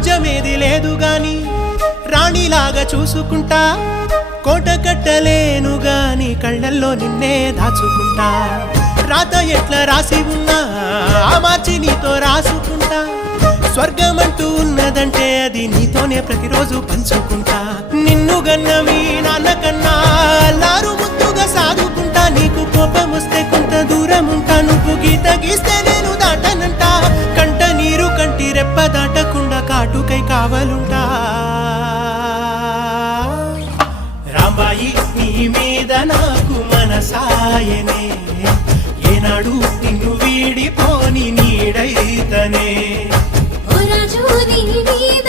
రాజ్యమేది లేదు గాని రాణిలాగా చూసుకుంటా కోట కట్టలేను గాని కళ్ళల్లో నిన్నే దాచుకుంటా రాత ఎట్లా రాసి ఉన్నా ఆ మార్చి నీతో రాసుకుంటా స్వర్గమంటూ ఉన్నదంటే అది నీతోనే ప్రతిరోజు పంచుకుంటా నిన్ను గన్న మీ నాన్న కన్నా లారు ముద్దుగా సాదుకుంటా నీకు కోపం వస్తే కొంత దూరం ఉంటా నువ్వు గీత గీస్తే నేను దాటనంట కంట నీరు కంటి రెప్ప దాటకుండా కాటుకై కావలుంటా రాంబాయి నీ మీద నాకు మనసాయనే ఏనాడు నిన్ను వీడిపోని నీడైతనే ఓ రాజు నీ మీద